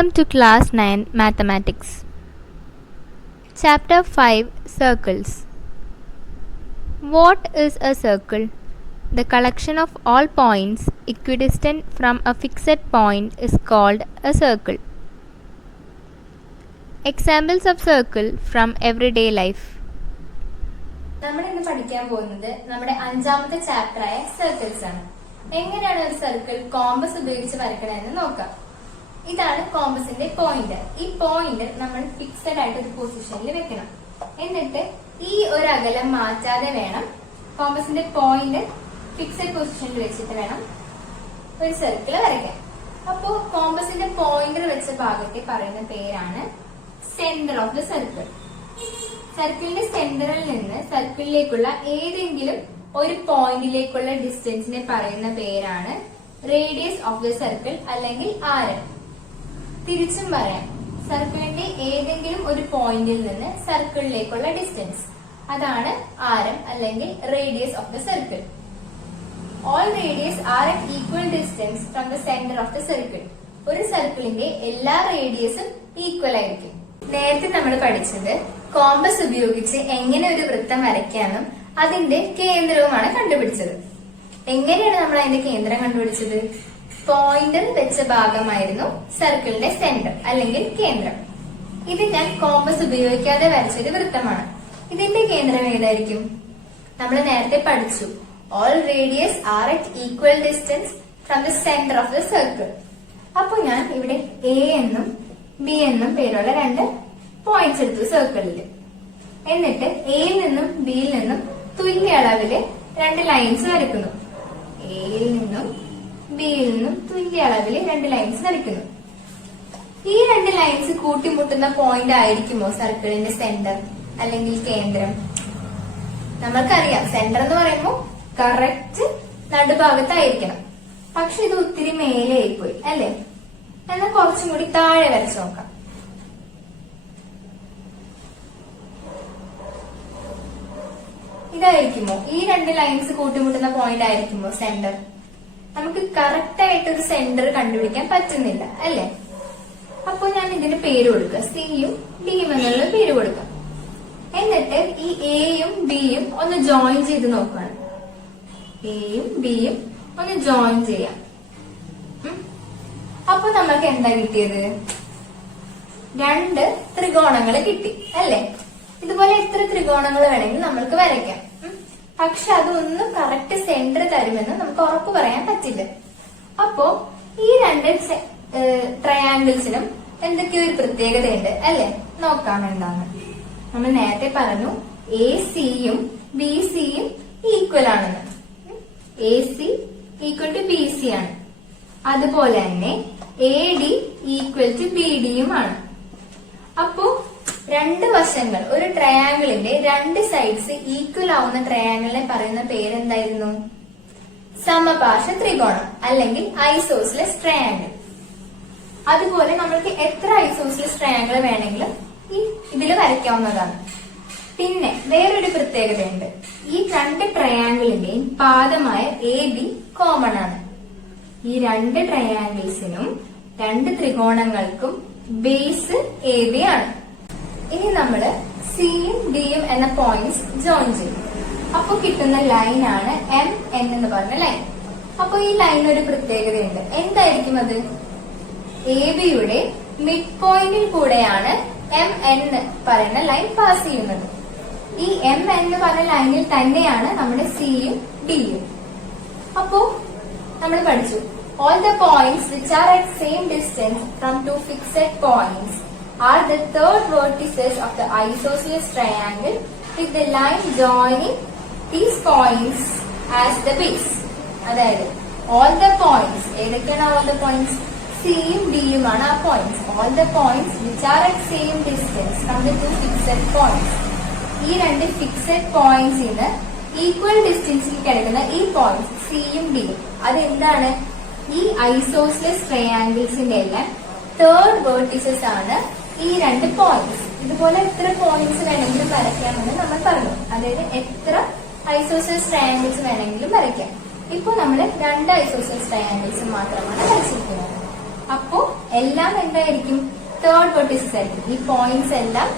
Welcome to Class 9 Mathematics. Chapter 5 Circles. What is a circle? The collection of all points equidistant from a fixed point is called a circle. Examples of circle from everyday life. നമ്മൾ ഇന്ന് പഠിക്കാൻ പോകുന്നത് നമ്മുടെ അഞ്ചാമത്തെ ചാപ്റ്ററായ circles ആണ്. എങ്ങനെയാണ് ഒരു circle compass ഉപയോഗിച്ച് വരയ്ക്കണമെന്ന് നോക്കാം. ഇതാണ് കോമ്പസിന്റെ പോയിന്റ്. ഈ പോയിന്റ് നമ്മൾ ഫിക്സഡ് ആയിട്ട് ഒരു പൊസിഷനിൽ വെക്കണം. എന്നിട്ട് ഈ ഒരു അകലം മാറ്റാതെ വേണം കോമ്പസിന്റെ പോയിന്റ് ഫിക്സഡ് പൊസിഷനിൽ വെച്ചിട്ട് വേണം ഒരു സർക്കിൾ വരയ്ക്കാൻ. അപ്പോ കോമ്പസിന്റെ പോയിന്റർ വെച്ച ഭാഗത്തെ പറയുന്ന പേരാണ് സെന്റർ ഓഫ് ദ സർക്കിൾ. സർക്കിളിന്റെ സെന്ററിൽ നിന്ന് സർക്കിളിലേക്കുള്ള ഏതെങ്കിലും ഒരു പോയിന്റിലേക്കുള്ള ഡിസ്റ്റൻസിനെ പറയുന്ന പേരാണ് റേഡിയസ് ഓഫ് ദ സർക്കിൾ അല്ലെങ്കിൽ ആരം. തിരിച്ചും പറയാം, സർക്കിളിന്റെ ഏതെങ്കിലും ഒരു പോയിന്റിൽ നിന്ന് സർക്കിളിലേക്കുള്ള ഡിസ്റ്റൻസ്, അതാണ് ആരം അല്ലെങ്കിൽ radius of the circle. All radius are at equal distance from the centre of the circle. ഒരു സർക്കിളിന്റെ എല്ലാ റേഡിയസും ഈക്വൽ ആയിരിക്കും. നേരത്തെ നമ്മൾ പഠിച്ചത് കോമ്പസ് ഉപയോഗിച്ച് എങ്ങനെ ഒരു വൃത്തം വരയ്ക്കാമെന്നും അതിന്റെ കേന്ദ്രവുമാണ് കണ്ടുപിടിച്ചത്. എങ്ങനെയാണ് നമ്മൾ അതിന്റെ കേന്ദ്രം കണ്ടുപിടിച്ചത്? പോയിന്റർ വെച്ച ഭാഗമായിരുന്നു സർക്കിളിന്റെ സെന്റർ അല്ലെങ്കിൽ കേന്ദ്രം. ഇത് ഞാൻ കോമ്പസ് ഉപയോഗിക്കാതെ വരച്ചൊരു വൃത്തമാണ്. ഇതിന്റെ കേന്ദ്രം ഏതായിരിക്കും? നമ്മൾ നേരത്തെ പഠിച്ചു, all radius are at equal distance from the centre of the circle. അപ്പൊ ഞാൻ ഇവിടെ എ എന്നും ബി എന്നും പേരുള്ള രണ്ട് പോയിന്റ്സ് എടുത്തു സർക്കിളിൽ. എന്നിട്ട് എയിൽ നിന്നും ബിയിൽ നിന്നും തുല്യ അളവില് രണ്ട് ലൈൻസ് വരയ്ക്കുന്നു. എയിൽ നിന്നും ബിയിൽ നിന്നും തുല്യ അളവില് രണ്ട് ലൈൻസ് വരയ്ക്കുന്നു. ഈ രണ്ട് ലൈൻസ് കൂട്ടിമുട്ടുന്ന പോയിന്റ് ആയിരിക്കുമോ സർക്കിളിന്റെ സെന്റർ അല്ലെങ്കിൽ കേന്ദ്രം? നമ്മൾക്കറിയാം, സെന്റർ എന്ന് പറയുമ്പോൾ കറക്റ്റ് നടുഭാഗത്തായിരിക്കണം. പക്ഷെ ഇത് ഒത്തിരി മേലെ ആയിപ്പോയി അല്ലെ? എന്നാൽ കുറച്ചും കൂടി താഴെ വരച്ച് നോക്കാം. ഇതായിരിക്കുമോ? ഈ രണ്ട് ലൈൻസ് കൂട്ടിമുട്ടുന്ന പോയിന്റ് ആയിരിക്കുമോ സെന്റർ? നമുക്ക് കറക്റ്റ് ആയിട്ട് ഒരു സെന്റർ കണ്ടുപിടിക്കാൻ പറ്റുന്നില്ല അല്ലെ? അപ്പൊ ഞാൻ ഇതിന് പേര് കൊടുക്കുക, സിയും ഡിയും എന്നുള്ള പേര് കൊടുക്കാം. എന്നിട്ട് ഈ എയും ബിയും ഒന്ന് ജോയിൻ ചെയ്ത് നോക്കുകയാണ്. എയും ബിയും ഒന്ന് ജോയിൻ ചെയ്യാം. അപ്പൊ നമ്മൾക്ക് എന്താ കിട്ടിയത്? രണ്ട് ത്രികോണങ്ങൾ കിട്ടി അല്ലെ? ഇതുപോലെ എത്ര ത്രികോണങ്ങൾ വേണമെങ്കിൽ നമ്മൾക്ക് വരയ്ക്കാം. പക്ഷെ അതൊന്നും കറക്റ്റ് സെന്റർ തരുമെന്ന് നമുക്ക് ഉറപ്പ് പറയാൻ പറ്റില്ല. അപ്പോ ഈ രണ്ട് ട്രയാങ്കിൾസിനും എന്തൊക്കെയോ ഒരു പ്രത്യേകതയുണ്ട് അല്ലെ? നോക്കാം എന്താണ്. നമ്മൾ നേരത്തെ പറഞ്ഞു എ സിയും ബി സിയും ഈക്വൽ ആണെന്ന്. A C equal to B C ആണ്. അതുപോലെ തന്നെ A D equal to B ഡിയും ആണ്. അപ്പോ രണ്ട് വശങ്ങൾ, ഒരു ട്രയാങ്കിളിന്റെ രണ്ട് സൈഡ്സ് ഈക്വൽ ആവുന്ന ട്രയാങ്കിളിനെ പറയുന്ന പേരെന്തായിരുന്നു? സമപാർശ്വ ത്രികോണം അല്ലെങ്കിൽ ഐസോസിലസ് ട്രയാങ്കിൾ. അതുപോലെ നമ്മൾക്ക് എത്ര ഐസോസിലസ് ട്രയാങ്കിൾ വേണമെങ്കിലും ഇതിൽ വരയ്ക്കാവുന്നതാണ്. പിന്നെ വേറൊരു പ്രത്യേകതയുണ്ട്. ഈ രണ്ട് ട്രയാങ്കിളിന്റെയും പാദമായ എ ബി കോമൺ ആണ്. ഈ രണ്ട് ട്രയാങ്കിൾസിനും രണ്ട് ത്രികോണങ്ങൾക്കും ബേസ് എ ബി ആണ്. ഇനി നമ്മള് സിയും ഡിയും എന്ന പോയിന്റ്സ് ജോയിൻ ചെയ്യും. അപ്പൊ കിട്ടുന്ന ലൈൻ ആണ് എം എൻ എന്ന് പറഞ്ഞ ലൈൻ. അപ്പൊ ഈ ലൈൻ ഒരു പ്രത്യേകതയുണ്ട്. എന്തായിരിക്കും അത്? എ ബിയുടെ മിഡ് പോയിന്റിൽ കൂടെയാണ് എം എൻ പറയുന്ന ലൈൻ പാസ് ചെയ്യുന്നത്. ഈ എം എൻ എന്ന് പറഞ്ഞ ലൈനിൽ തന്നെയാണ് നമ്മുടെ സിയും ഡിയും. അപ്പോ നമ്മൾ പഠിച്ചു, all the points which are at same distance from two fixed points are the third vertices of the isosceles triangle with the line joining these points as the base. അതായത് all the points, ഏതൊക്കെയാണ് all the points? സിയും ഡിയും ആണ് ആ points. all the points which are at same distance from the two fixed points. ഈ രണ്ട് fixed പോയിന്റ്സിന് equal ഡിസ്റ്റൻസിൽ കിടക്കുന്ന ഈ പോയിന്റ്സ് സിയും ഡിയും അതെന്താണ്? ഈ ഐസോസിലസ് ട്രയാങ്കിൾസിന്റെ എല്ലാം തേർഡ് വേർട്ടിസസ് ആണ് ഈ രണ്ട് പോയിന്റ്സ്. ഇതുപോലെ എത്ര പോയിന്റ്സ് വേണമെങ്കിലും വരയ്ക്കാമെന്ന് നമ്മൾ പറഞ്ഞു. അതായത് എത്ര ഐസോസിലസ് ട്രയാങ്കിൾസ് വേണമെങ്കിലും വരയ്ക്കാം. ഇപ്പൊ നമ്മൾ രണ്ട് ഐസോസിലസ് ട്രയാങ്കിൾസ് മാത്രമാണ് വരച്ചിരിക്കുന്നത്. അപ്പോ എല്ലാം എന്തായിരിക്കും? തേർഡ് വെർട്ടിസസ് ആയിരിക്കും. ഈ പോയിന്റ്സ് എല്ലാം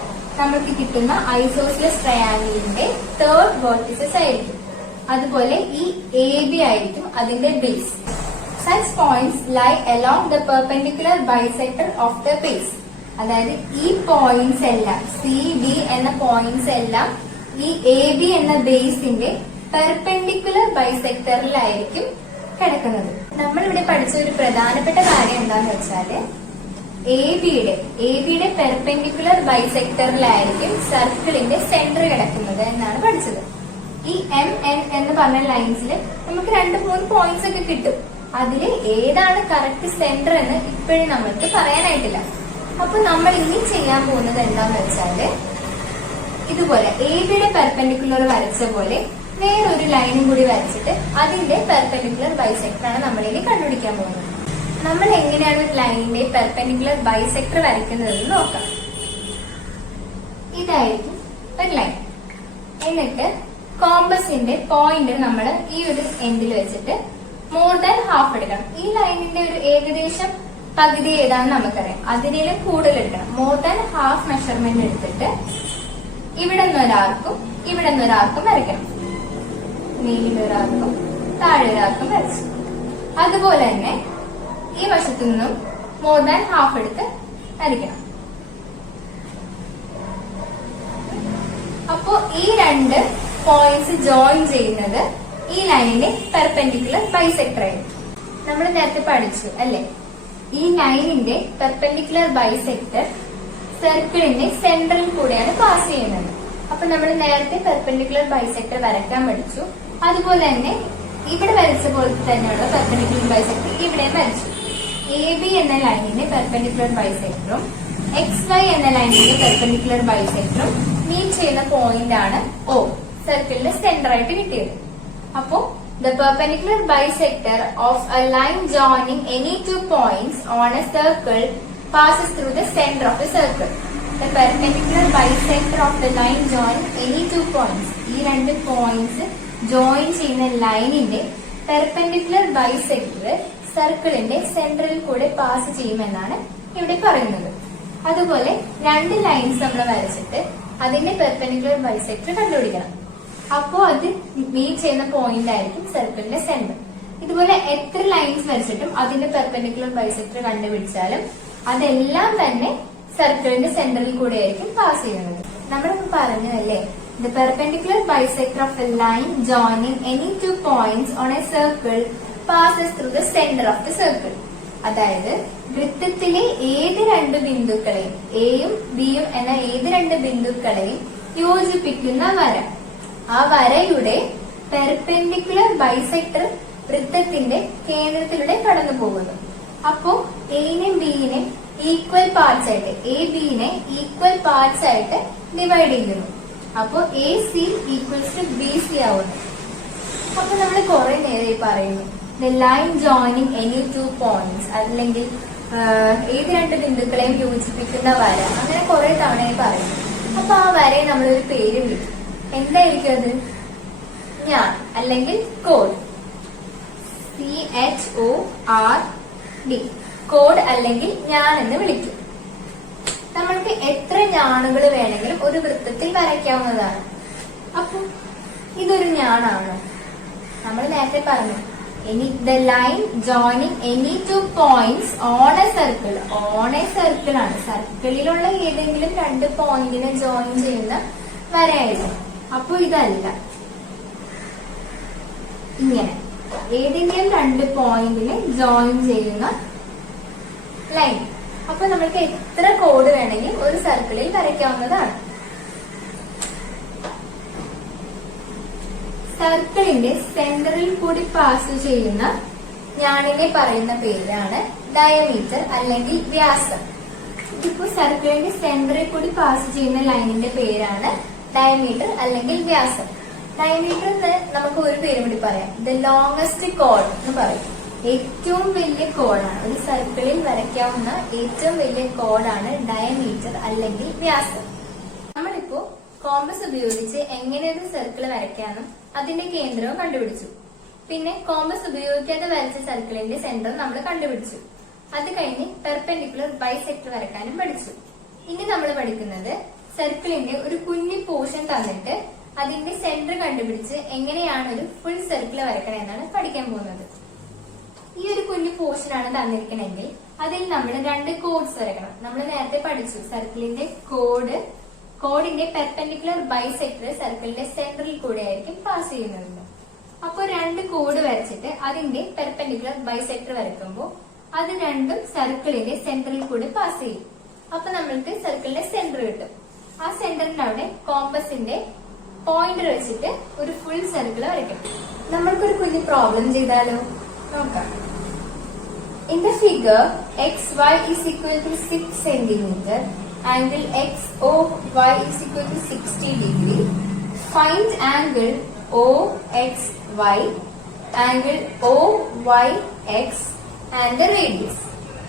നമുക്ക് കിട്ടുന്ന ഐസോസിലസ് ട്രയാങ്കിളിന്റെ തേർഡ് വെർട്ടിസസ് ആയിരിക്കും. അതുപോലെ ഈ എ ബി ആയിരിക്കും അതിന്റെ base. Such points lie along the perpendicular bisector of the base. അതായത് ഈ പോയിന്റ്സ് എല്ലാം സി ഡി എന്ന പോയിന്റ്സ് എല്ലാം ഈ എ ബി എന്ന ബേസിന്റെ പെർപെൻഡിക്കുലർ ബൈസെക്ടറിലായിരിക്കും കിടക്കുന്നത്. നമ്മൾ ഇവിടെ പഠിച്ച ഒരു പ്രധാനപ്പെട്ട കാര്യം എന്താന്ന് വെച്ചാല് എ ബിയുടെ പെർപെൻഡിക്കുലർ ബൈസെക്ടറിലായിരിക്കും സർക്കിളിന്റെ സെന്റർ കിടക്കുന്നത് എന്നാണ് പഠിച്ചത്. ഈ എം എൻ എന്ന് പറഞ്ഞ ലൈൻസിൽ നമുക്ക് 2-3 പോയിന്റ്സ് ഒക്കെ കിട്ടും. അതിൽ ഏതാണ് കറക്റ്റ് സെന്റർ എന്ന് ഇപ്പോഴും നമ്മൾക്ക് പറയാനായിട്ടില്ല. അപ്പൊ നമ്മൾ ഇനി ചെയ്യാൻ പോകുന്നത് എന്താന്ന് വെച്ചാല് ഇതുപോലെ എ ബിയുടെ പെർപെൻഡിക്കുലർ വരച്ച പോലെ വേറൊരു ലൈനും കൂടി വരച്ചിട്ട് അതിന്റെ പെർപെൻഡിക്കുലർ ബൈസെക്ടർ ആണ് നമ്മൾ ഇനി കണ്ടുപിടിക്കാൻ പോകുന്നത്. നമ്മൾ എങ്ങനെയാണ് ഒരു ലൈനിന്റെ പെർപെൻഡിക്കുലർ ബൈസെക്ടർ വരയ്ക്കുന്നതെന്ന് നോക്കാം. ഇതായിരിക്കും ഒരു ലൈൻ. എന്നിട്ട് കോമ്പസിന്റെ പോയിന്റ് നമ്മൾ ഈ ഒരു എൻഡിൽ വെച്ചിട്ട് മോർ ദാൻ ഹാഫ് എടുക്കണം. ഈ ലൈനിന്റെ ഒരു ഏകദേശം പകുതി ഏതാണെന്ന് നമുക്കറിയാം. അതിനേലും കൂടുതൽ എടുക്കണം. മോർ ദാൻ ഹാഫ് മെഷർമെന്റ് എടുത്തിട്ട് ഇവിടെ നിന്നൊരാർക്കും ഇവിടെ നിന്നൊരാർക്കും വരയ്ക്കണം. മേലിലൊരാർക്കും താഴെ ഒരാർക്കും വരച്ചു. അതുപോലെ തന്നെ ഈ വശത്തു നിന്നും മോർ ദാൻ ഹാഫ് എടുത്ത് വരയ്ക്കണം. അപ്പോ ഈ 2 പോയിന്റ്സ് ജോയിൻ ചെയ്യുന്നത് ഈ ലൈനിന്റെ പെർപെൻഡിക്കുലർ ബൈസെക്ടർ ആയിരിക്കും. നമ്മൾ നേരത്തെ പഠിച്ചു അല്ലെ, ഈ ലൈനിന്റെ പെർപെൻഡിക്കുലർ ബൈസെക്ടർ സർക്കിളിന്റെ സെന്ററിൽ കൂടെയാണ് പാസ് ചെയ്യുന്നത്. അപ്പൊ നമ്മൾ നേരത്തെ പെർപെൻഡിക്കുലർ ബൈസെക്ടർ വരയ്ക്കാൻ പഠിച്ചു. അതുപോലെ തന്നെ ഇവിടെ വരച്ച പോലെ തന്നെയുള്ള പെർപെൻഡിക്കുലർ ബൈസെക്ടർ ഇവിടെ വരച്ചു. എ ബി എന്ന ലൈനിന്റെ പെർപെൻഡിക്കുലർ ബൈസെക്ടറും എക്സ് വൈ എന്ന ലൈനിന്റെ പെർപെൻഡിക്കുലർ ബൈസെക്ടറും മീറ്റ് ചെയ്യുന്ന പോയിന്റ് ആണ് ഒ, സർക്കിളിന്റെ സെന്റർ ആയിട്ട് കിട്ടിയത്. അപ്പോ the perpendicular bisector of A line joining any 2 points on a circle passes through the centre of A circle. The perpendicular bisector of the line join any 2 points. ഈ 2 points join ചെയ്യുന്ന ലൈനിന്റെ perpendicular bisector സർക്കിളിന്റെ സെന്ററിൽ കൂടെ pass ചെയ്യുമെന്നാണ് ഇവിടെ പറയുന്നത്. അതുപോലെ 2 ലൈൻസ് നമ്മൾ വരച്ചിട്ട് അതിന്റെ പെർപെൻഡിക്കുലർ ബൈസെക്ടർ കണ്ടുപിടിക്കണം. അപ്പോ അത് മീറ്റ് ചെയ്യുന്ന പോയിന്റ് ആയിരിക്കും സർക്കിളിന്റെ സെന്റർ. ഇതുപോലെ എത്ര ലൈൻസ് വരച്ചിട്ടും അതിന്റെ പെർപെൻഡിക്കുലർ ബൈസെക്ടർ കണ്ടുപിടിച്ചാലും അതെല്ലാം തന്നെ സർക്കിളിന്റെ സെന്ററിൽ കൂടെ ആയിരിക്കും പാസ് ചെയ്യുന്നത്. നമ്മളിപ്പോ പറഞ്ഞതല്ലേ, the perpendicular bisector of A line joining any 2 points on a circle passes through the centre of the circle. അതായത് വൃത്തത്തിലെ ഏത് 2 ബിന്ദുക്കളെയും എയും ബിയും എന്ന ഏത് 2 ബിന്ദുക്കളെയും യോജിപ്പിക്കുന്ന വര, ആ വരയുടെ പെർപെൻഡിക്കുലർ ബൈസെക്ടർ വൃത്തത്തിന്റെ കേന്ദ്രത്തിലൂടെ കടന്നു പോകുന്നു. അപ്പോ എനെയും ബിയിനെ ഈക്വൽ പാർട്സ് ആയിട്ട്, എ ബിനെ ഈക്വൽ പാർട്സ് ആയിട്ട് ഡിവൈഡ് ചെയ്യുന്നു. അപ്പോ A C equals to B C ആവുന്നു. അപ്പൊ നമ്മൾ കുറെ നേരെ പറയുന്നു the line joining any 2 points, അല്ലെങ്കിൽ ഏത് 2 ബിന്ദുക്കളെയും യോജിപ്പിക്കുന്ന വര, അങ്ങനെ കുറെ തവണയായി പറയുന്നു. അപ്പൊ ആ വരയെ നമ്മളൊരു പേര് വിളിക്കും. എന്തായിരിക്കും അത്? ഞാൻ, അല്ലെങ്കിൽ കോഡ്. CHORD, കോഡ് അല്ലെങ്കിൽ ഞാൻ എന്ന് വിളിക്കും. നമ്മൾക്ക് എത്ര ഞാണുകൾ വേണമെങ്കിലും ഒരു വൃത്തത്തിൽ വരയ്ക്കാവുന്നതാണ്. അപ്പൊ ഇതൊരു ഞാണാണ്. നമ്മൾ നേരത്തെ പറഞ്ഞു the line joining any 2 points on a circle. on a circle ആണ്. സർക്കിളിലുള്ള ഏതെങ്കിലും 2 പോയിന്റിനെ ജോയിൻ ചെയ്യുന്ന വരയായിരുന്നു. അപ്പൊ ഇതല്ല, ഇങ്ങനെ ഏതെങ്കിലും 2 പോയിന്റിനെ ജോയിൻ ചെയ്യുന്ന ലൈൻ. അപ്പൊ നമ്മൾക്ക് എത്ര കോഡ് വേണമെങ്കിൽ ഒരു സർക്കിളിൽ വരയ്ക്കാവുന്നതാണ്. സർക്കിളിന്റെ സെന്ററിൽ കൂടി പാസ് ചെയ്യുന്ന ഞാണിനെ പറയുന്ന പേരാണ് ഡയമീറ്റർ അല്ലെങ്കിൽ വ്യാസം. ഇതിപ്പോ സർക്കിളിന്റെ സെന്ററിൽ കൂടി പാസ് ചെയ്യുന്ന ലൈനിന്റെ പേരാണ് ഡയമീറ്റർ അല്ലെങ്കിൽ വ്യാസം. ഡയമീറ്റർ എന്ന് നമുക്ക് ഒരു പേര് കൂടി പറയാം, ദ ലോങ്സ്റ്റ് കോഡ് എന്ന് പറയും. ഏറ്റവും വലിയ കോഡാണ്, ഒരു സർക്കിളിൽ വരയ്ക്കാവുന്ന ഏറ്റവും വലിയ കോഡാണ് ഡയമീറ്റർ അല്ലെങ്കിൽ വ്യാസം. നമ്മളിപ്പോ കോമ്പസ് ഉപയോഗിച്ച് എങ്ങനെ ഒരു സർക്കിൾ വരയ്ക്കാനും അതിന്റെ കേന്ദ്രവും കണ്ടുപിടിച്ചു. പിന്നെ കോമ്പസ് ഉപയോഗിക്കാതെ വരച്ച സർക്കിളിന്റെ സെന്ററും നമ്മൾ കണ്ടുപിടിച്ചു. അത് കഴിഞ്ഞ് പെർപെൻഡിക്കുലർ ബൈസെക്ടർ വരക്കാനും പഠിച്ചു. ഇനി നമ്മൾ പഠിക്കുന്നത് സർക്കിളിന്റെ ഒരു കുഞ്ഞു പോർഷൻ തന്നിട്ട് അതിന്റെ സെന്റർ കണ്ടുപിടിച്ച് എങ്ങനെയാണ് ഒരു ഫുൾ സർക്കിൾ വരക്കണമെന്നാണ് പഠിക്കാൻ പോകുന്നത്. ഈ ഒരു കുഞ്ഞു പോർഷൻ ആണ് തന്നിരിക്കണമെങ്കിൽ അതിൽ നമ്മൾ 2 കോഡ്സ് വരക്കണം. നമ്മൾ നേരത്തെ പഠിച്ചു സർക്കിളിന്റെ കോഡിന്റെ പെർപെൻഡിക്കുലർ ബൈസെക്ടർ സർക്കിളിന്റെ സെന്ററിൽ കൂടെ ആയിരിക്കും പാസ് ചെയ്യുന്നത്. അപ്പോൾ 2 കോഡ് വരച്ചിട്ട് അതിന്റെ പെർപെൻഡിക്കുലർ ബൈസെക്ടർ വരക്കുമ്പോൾ അത് രണ്ടും സർക്കിളിന്റെ സെന്ററിൽ കൂടെ പാസ് ചെയ്യും. അപ്പൊ നമ്മൾക്ക് സർക്കിളിന്റെ സെന്റർ കിട്ടും. ആ സെന്ററിന്റെ അവിടെ കോമ്പസിന്റെ പോയിന്റർ വെച്ചിട്ട് ഒരു ഫുൾ സർക്കിൾ വരയ്ക്കണം. നമ്മൾക്കൊരു കുഞ്ഞു പ്രോബ്ലം ചെയ്താലോ? നോക്കാം. In the figure, xy is equal to 6 centimeter, angle XOY is equal to 60 degree. Find angle OXY, angle OYX and the radius.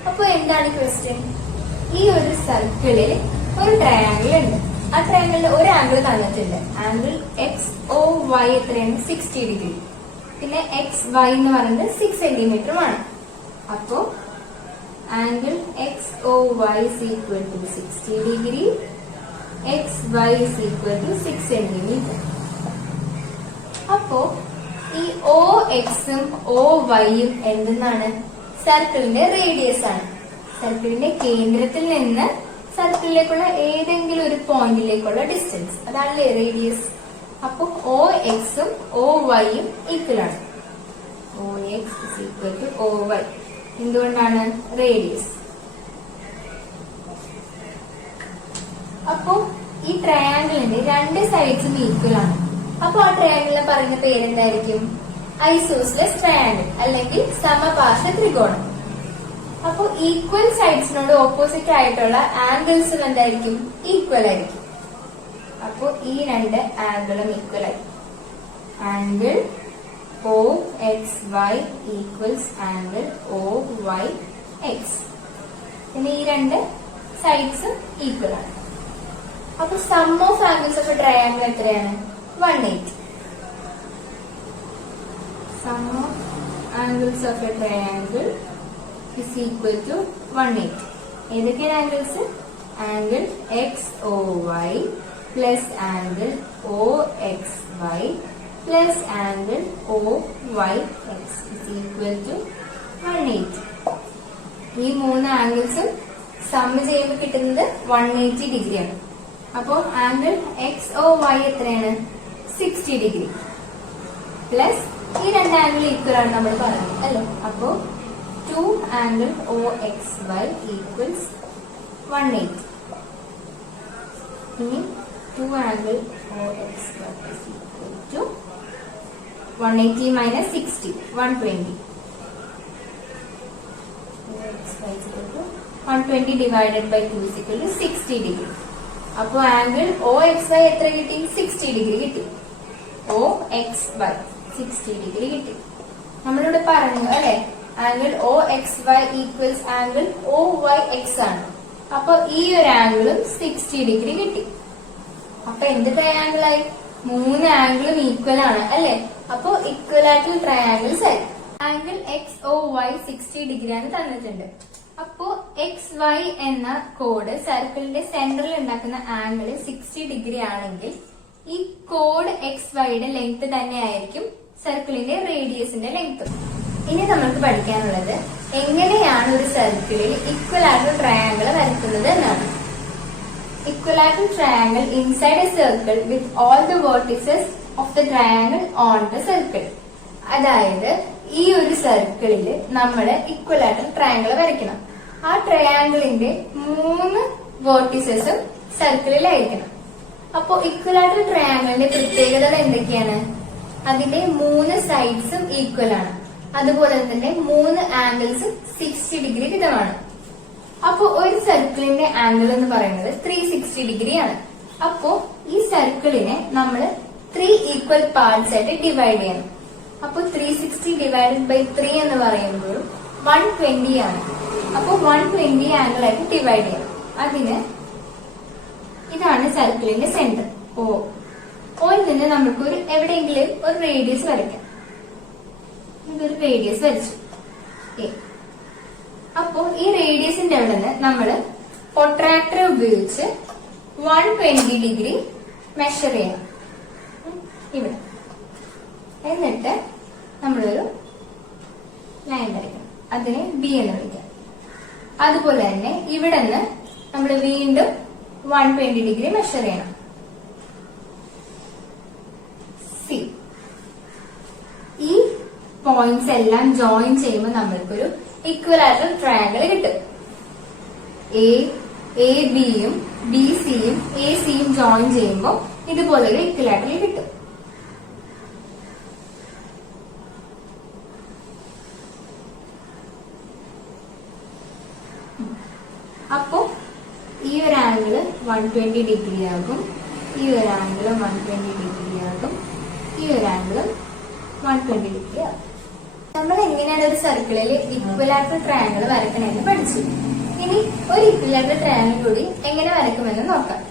അപ്പോൾ എന്താണ് ക്വസ്റ്റ്യൻ? ഈ ഒരു സർക്കിളിൽ ഒരു ട്രയാങ്കിൾ ഉണ്ട്. ആ ട്രയാങ്കിളിൽ ഒരു ആംഗിൾ തന്നിട്ടുണ്ട്. ആംഗിൾ XOY എത്രയാണ്? 60 ഡിഗ്രി. പിന്നെ XY എന്ന് പറയുന്നത് 6 സെന്റിമീറ്ററുമാണ്. അപ്പോ angle XOY is equal to 60 degree, XY is equal to 6 centimeter. അപ്പോ ഈ OXഉം OYയും എന്തെന്നാണ്? സർക്കിളിന്റെ റേഡിയസ് ആണ്. സർക്കിളിന്റെ കേന്ദ്രത്തിൽ നിന്ന് സർക്കിളിലേക്കുള്ള ഏതെങ്കിലും ഒരു പോയിന്റിലേക്കുള്ള ഡിസ്റ്റൻസ്, അതാണ് റേഡിയസ്. അപ്പൊ OXഉം OYയും ഈക്വൽ ആണ്. OX is equal to OY. എന്തുകൊണ്ടാണ്? റേഡിയസ്. അപ്പോ ഈ ട്രയാങ്കിളിന്റെ 2 സൈഡ്സും ഈക്വൽ ആണ്. അപ്പൊ ആ ട്രയാങ്കിളിനെ പറയുന്ന പേരെന്തായിരിക്കും? ഐസോസ്ലെസ് ട്രയാങ്കിൾ അല്ലെങ്കിൽ സമപാർശ്വ ത്രികോണം. അപ്പൊ ഈക്വൽ സൈഡ്സിനോട് ഓപ്പോസിറ്റ് ആയിട്ടുള്ള ആംഗിൾസും എന്തായിരിക്കും? ഈക്വൽ ആയിരിക്കും. അപ്പൊ ഈ 2 ആംഗിളും ഈക്വൽ ആയിരിക്കും. Angle OXY equals angle OYX. പിന്നെ ഈ 2 സൈഡ്സും ഈക്വൽ ആണ്. അപ്പൊ sum of angles of a triangle എത്രയാണ്? 180. Sum of angles of a triangle is equal to 180. ഏതൊക്കെയാണ് angles? Angle XOY plus angle OXY plus angle OYX is equal to 180. ഈ 3 ആംഗിൾസും some ചെയ്യുമ്പോൾ കിട്ടുന്നത് 180 ഡിഗ്രിയാണ്. അപ്പോൾ ആംഗിൾ XOY എത്രയാണ്? 60 ഡിഗ്രി പ്ലസ് ഈ 2 angle equal ആണ് നമ്മൾ പറഞ്ഞത് അല്ലേ? അപ്പോ 2 angle OXY equals 180. ഇനി 2 angle OXY is equal to 180 minus 60, 120. OXY is equal to 120 divided by 2 is equal to 60 degree. അപ്പോൾ ആംഗിൾ OXY എത്ര കിട്ടി? 60 ഡിഗ്രി കിട്ടി. OXY 60 ഡിഗ്രി കിട്ടി. നമ്മളിവിടെ പറഞ്ഞു അല്ലെ? Angle OXY equals angle OYX ആണ്. അപ്പൊ ഈ ഒരു ആംഗിളും 60 ഡിഗ്രി കിട്ടി. അപ്പൊ എന്ത് ട്രയാംഗിൾ ആയി? 3 ആംഗിളും ഈക്വൽ ആണ് അല്ലെ? അപ്പൊ ഇക്വലാറ്ററൽ ട്രയാംഗിൾസ് ആയി. ആംഗിൾ XOY 60 ഡിഗ്രി ആണ് തന്നിട്ടുണ്ട്. അപ്പോ XY എന്ന കോഡ് സർക്കിളിന്റെ സെന്ററിൽ ഉണ്ടാക്കുന്ന ആംഗിൾ 60 ഡിഗ്രി ആണെങ്കിൽ ഈ കോഡ് XYയുടെ ലെങ്ത് തന്നെ ആയിരിക്കും സർക്കിളിന്റെ റേഡിയസിന്റെ ലെങ്ത്. ഇനി നമുക്ക് പഠിക്കാനുള്ളത് എങ്ങനെയാണ് ഒരു സർക്കിളിൽ ഇക്വലാറ്ററൽ ട്രയാംഗിൾ വരയ്ക്കുന്നത് എന്നാണ്. Equilateral triangle inside A circle with all the vertices of the triangle on the circle. അതായത് ഈ ഒരു സർക്കിളിൽ നമ്മൾ ഇക്വലാറ്ററൽ ട്രയാംഗിൾ വരയ്ക്കണം. ആ ട്രയാംഗിളിന്റെ 3 വേർട്ടിസസും സർക്കിളിലായിരിക്കണം. അപ്പോ ഇക്വലാറ്ററൽ ട്രയാംഗിളിന്റെ പ്രത്യേകതകൾ എന്തൊക്കെയാണ്? അതിന്റെ 3 സൈഡ്സും ഈക്വൽ ആണ്. അതുപോലെ തന്നെ 3 ആംഗിൾസും 60 ഡിഗ്രി വീതമാണ്. അപ്പോ ഒരു സർക്കിളിന്റെ ആംഗിൾ എന്ന് പറയുന്നത് 360 ഡിഗ്രി ആണ്. അപ്പോ ഈ സർക്കിളിനെ നമ്മൾ 3 ഈക്വൽ പാർട്സ് ആയിട്ട് ഡിവൈഡ് ചെയ്യണം. അപ്പൊ 360 ഡിവൈഡഡ് ബൈ 3 എന്ന് പറയുമ്പോൾ 120 ആണ്. അപ്പൊ 120 ആംഗിൾ ആയിട്ട് ഡിവൈഡ് ചെയ്യണം. അതിന് ഇതാണ് സർക്കിളിന്റെ സെന്റർ ഓയിൽ നിന്ന് നമുക്ക് എവിടെയെങ്കിലും ഒരു റേഡിയസ് വരയ്ക്കാം. ഇതൊരു റേഡിയസ് വരച്ചു. അപ്പോ ഈ റേഡിയസിന്റെ അവിടെ നിന്ന് നമ്മള് പ്രൊട്രാക്ടർ ഉപയോഗിച്ച് 120 ഡിഗ്രി മെഷർ ചെയ്യണം ഇവിടെ. എന്നിട്ട് നമ്മളൊരു ലൈൻ വരയ്ക്കണം, അതിനെ ബി എന്ന് വിളിക്കാം. അതുപോലെ തന്നെ ഇവിടെ നിന്ന് നമ്മൾ വീണ്ടും 120 ഡിഗ്രി മെഷർ ചെയ്യണം. സി ഈ പോയിന്റ്സ് എല്ലാം ജോയിൻ ചെയ്യുമ്പോൾ നമ്മൾക്കൊരു ഇക്വലാറ്ററൽ ട്രയാങ്കിൾ കിട്ടും. എ ബിയും ബി സിയും എ സിയും ജോയിൻ ചെയ്യുമ്പോൾ ഇതുപോലൊരു ഇക്വലാറ്ററൽ കിട്ടും. അപ്പോ ഈ ഒരു ആംഗിള് 120 ഡിഗ്രി ആകും, ഈ ഒരു ആംഗിള് 120 ഡിഗ്രി ആകും, ഈ ഒരു ആംഗിളും 120 ഡിഗ്രി ആകും. നമ്മൾ എങ്ങനെയാണ് ഒരു സർക്കിളിൽ ഇക്വലാറ്ററൽ ട്രയാങ്കിൾ വരക്കണമെന്ന് പഠിച്ചു. ഇനി ഒരു ഇക്വലാറ്ററൽ ട്രയാങ്കിൾ കൂടി എങ്ങനെ വരക്കുമെന്ന് നോക്കാം.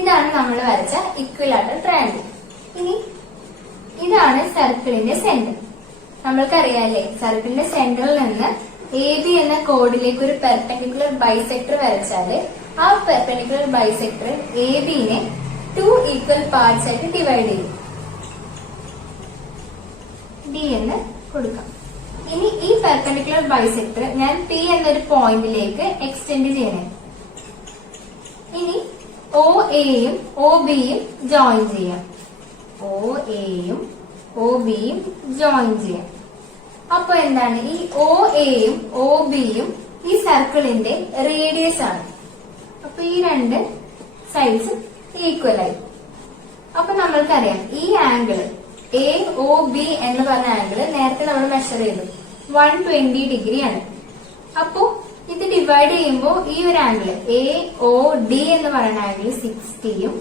ഇതാണ് നമ്മൾ വരച്ച ഇക്വലാറ്ററൽ ട്രയാങ്കിൾ. ഇനി ഇതാണ് സർക്കിളിന്റെ സെന്റർ. നമ്മൾക്കറിയാല്ലേ, സർക്കിളിന്റെ സെന്ററിൽ നിന്ന് എ ബി എന്ന കോഡിലേക്ക് ഒരു പെർപെൻഡിക്കുലർ ബൈസെക്ടർ വരച്ചാല് ആ പെർപെൻഡിക്കുലർ ബൈസെക്ടർ എ ബിനെ 2 ഈക്വൽ പാർട്സ് ആയിട്ട് ഡിവൈഡ് ചെയ്യും. ഡി എന്ന് കൊടുക്കാം. ഇനി ഈ പെർപെൻഡിക്കുലർ ബൈസെക്ടർ ഞാൻ പി എന്നൊരു പോയിന്റിലേക്ക് എക്സ്റ്റെൻഡ് ചെയ്യണേ. ഇനി ഒ എയും ഒ ബിയും ജോയിൻ ചെയ്യാം. ഒ എയും ഒ ബിയും ജോയിൻ ചെയ്യാം. അപ്പൊ എന്താണ്, ഈ ഒ എയും ഒ ബിയും ഈ സർക്കിളിന്റെ റേഡിയസ് ആണ്. അപ്പൊ ഈ രണ്ട് സൈഡ്സും ഈക്വൽ ആയി. അപ്പൊ നമ്മൾക്കറിയാം ഈ ആംഗിള് എ ഒ ബി എന്ന് പറഞ്ഞ ആംഗിള് നേരത്തെ നമ്മൾ മെഷർ ചെയ്തു 120 ഡിഗ്രി ആണ്. അപ്പോ ഇത് ഡിവൈഡ് ചെയ്യുമ്പോൾ ഈ ഒരു ആംഗിള് എ ഒ ഡി എന്ന് പറയുന്ന ആംഗിള് 60യും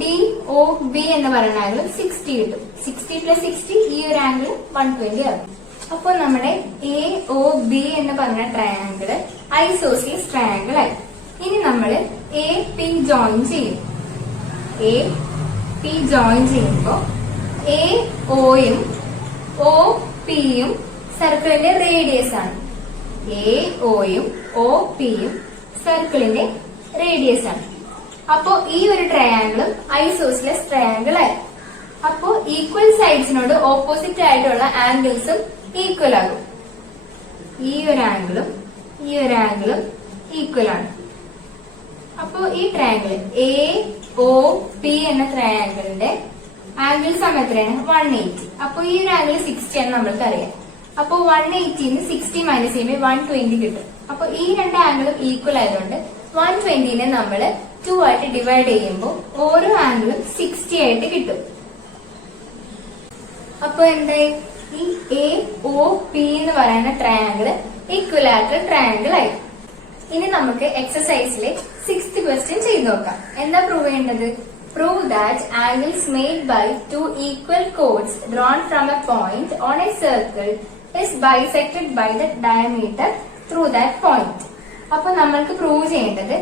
ഡി ഒ ബി എന്ന് പറയുന്ന ആംഗിൾ 60 കിട്ടും. 60 പ്ലസ് 60 ഈ ഒരു ആംഗിൾ 120 ആകും. അപ്പോൾ നമ്മുടെ എ ഒ ബി എന്ന് പറഞ്ഞ ട്രയാംഗിള് ഐസോസിയസ് ട്രയാംഗിൾ ആയി. ഇനി നമ്മൾ എ പി ജോയിൻ ചെയ്യും. എ പി ജോയിൻ ചെയ്യുമ്പോ എ ഒയും ഒ പിയും സർക്കിളിന്റെ റേഡിയസ് ആണ്. എ ഒയും ഒ പിയും സർക്കിളിന്റെ റേഡിയസ് ആണ്. അപ്പോ ഈ ഒരു ട്രയാംഗിളും ഐസോസിയസ് ട്രയാംഗിൾ ആയി. അപ്പോ ഈക്വൽ സൈഡ്സിനോട് ഓപ്പോസിറ്റ് ആയിട്ടുള്ള ആംഗിൾസും ഈക്വൽ ആകും. ഈ ഒരു ആംഗിളും ഈ ഒരു ആംഗിളും ഈക്വൽ ആണ്. അപ്പോ ഈ ട്രയാംഗിൾ എ ഒ പി എന്ന ട്രയാംഗിളിന്റെ ആംഗിൾ സം എത്രയാണ്? 180. അപ്പൊ ഈ ഒരു ആംഗിൾ 60 ആണ് നമ്മൾക്ക് അറിയാം. അപ്പൊ 180 60 മൈനസ് ചെയ്യുമ്പോൾ 120 കിട്ടും. അപ്പൊ ഈ രണ്ട് ആംഗിളും ഈക്വൽ ആയതുകൊണ്ട് 120നെ നമ്മൾ 2 ആയിട്ട് ഡിവൈഡ് ചെയ്യുമ്പോൾ ഓരോ ആംഗിളും 60 ആയിട്ട് കിട്ടും. അപ്പൊ എന്തായി? ഈ എ ഒ പി എന്ന് പറയുന്ന ട്രയാംഗിള് ഇക്വലാറ്ററൽ ട്രയാംഗിൾ ആയി. ഇനി നമുക്ക് എക്സസൈസിലെ 6th ക്വസ്റ്റ്യൻ ചെയ്ത് നോക്കാം. എന്താ പ്രൂവ് ചെയ്യേണ്ടത്? Prove that angles made by 2 equal chords drawn from a point on a circle is bisected by the diameter through that point. അപ്പൊ നമ്മൾക്ക് പ്രൂവ് ചെയ്യേണ്ടത്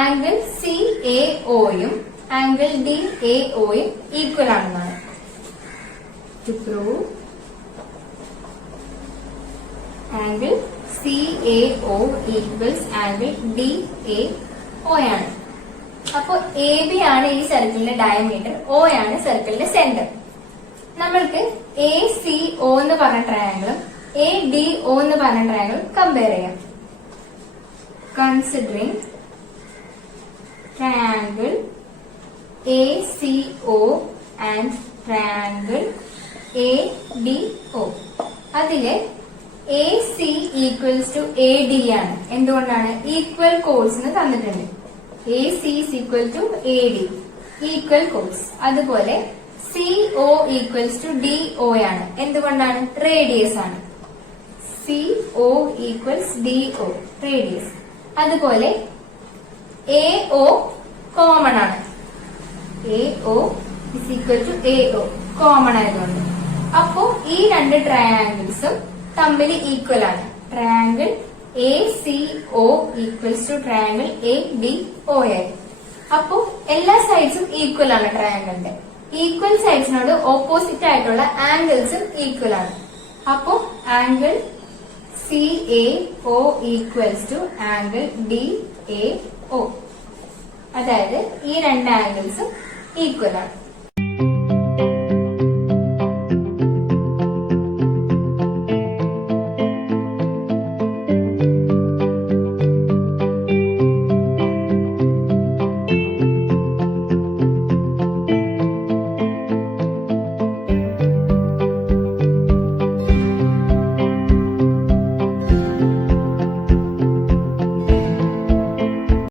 ആംഗിൾ സി എ ഒയും ആംഗിൾ ഡി എ ഒയും equal ആണെന്നാണ്. To prove angle C A O equals angle D A O ആണ്. അപ്പോ A B ആണ് ഈ സർക്കിളിന്റെ ഡയമീറ്റർ, ഒ ആണ് സർക്കിളിന്റെ സെന്റർ. നമ്മൾക്ക് എ സി ഒ എന്ന് പറഞ്ഞ ട്രയാംഗിളും എ ഡി ഒ എന്ന് പറഞ്ഞ ട്രയാംഗിളും കമ്പയർ ചെയ്യാം. Considering triangle A C O and triangle A D O, അതില് A C equals to A D ആണ്. എന്തുകൊണ്ടാണ്? ഈക്വൽ കോഡ്സ് തന്നിട്ടുണ്ട്. A C is equal to A D, equal chords. അതുപോലെ C O equals to D O ആണ്. എന്തുകൊണ്ടാണ്? Radius ആണ്. C O equals D O, radius. അതുപോലെ A O common ആണ്. A O is equal to A O, common ആയതുകൊണ്ട്. അപ്പോ ഈ രണ്ട് ട്രയാംഗിൾസും തമ്മിൽ ഈക്വൽ ആണ്. Triangle A C O equals to triangle A D O ആയി. അപ്പോ എല്ലാ സൈഡ്സും ഈക്വൽ ആണ്. ട്രയാംഗിളിന്റെ ഈക്വൽ സൈഡ്സിനോട് ഓപ്പോസിറ്റ് ആയിട്ടുള്ള ആംഗിൾസും ഈക്വൽ ആണ്. അപ്പോ angle CAO equals to angle DAO. അതായത് ഈ രണ്ട് ആംഗിൾസും ഈക്വൽ ആണ്.